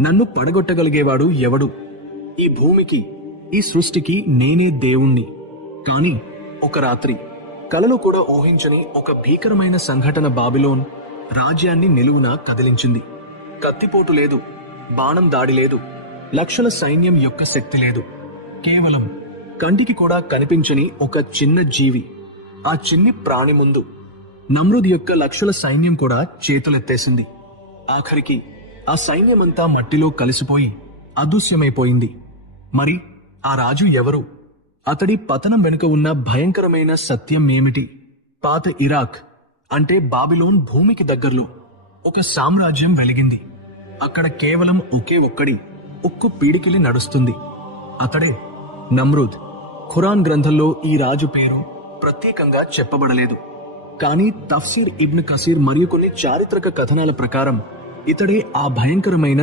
నన్ను పడగొట్టగలిగేవాడు ఎవడు? ఈ భూమికి, ఈ సృష్టికి నేనే దేవుణ్ణి. కాని ఒక రాత్రి కలలో కూడా ఊహించని ఒక భీకరమైన సంఘటన బాబిలోన్ రాజ్యాన్ని నిలువునా కదిలించింది. కత్తిపోటు లేదు, బాణం దాడి లేదు, లక్షల సైన్యం యొక్క శక్తి లేదు. కేవలం కంటికి కూడా కనిపించని ఒక చిన్న జీవి, ఆ చిన్ని ప్రాణి ముందు నమ్రుద్ యొక్క లక్షల సైన్యం కూడా చేతులెత్తేసింది. ఆఖరికి ఆ సైన్యమంతా మట్టిలో కలిసిపోయి అదృశ్యమైపోయింది. మరి ఆ రాజు ఎవరు? అతడి పతనం వెనుక ఉన్న భయంకరమైన సత్యం ఏమిటి? పాత ఇరాక్ అంటే బాబిలోన్ భూమికి దగ్గరలో ఒక సామ్రాజ్యం వెలిగింది. అక్కడ కేవలం ఒకే ఒక్కడి ఉక్కు పీడికిలి నడుస్తుంది. అతడే నమ్రూద్. ఖురాన్ గ్రంథంలో ఈ రాజు పేరు ప్రత్యేకంగా చెప్పబడలేదు. కానీ తఫ్సీర్ ఇబ్న్ కసీర్ మరియు కొన్ని చారిత్రక కథనాల ప్రకారం ఇతడే ఆ భయంకరమైన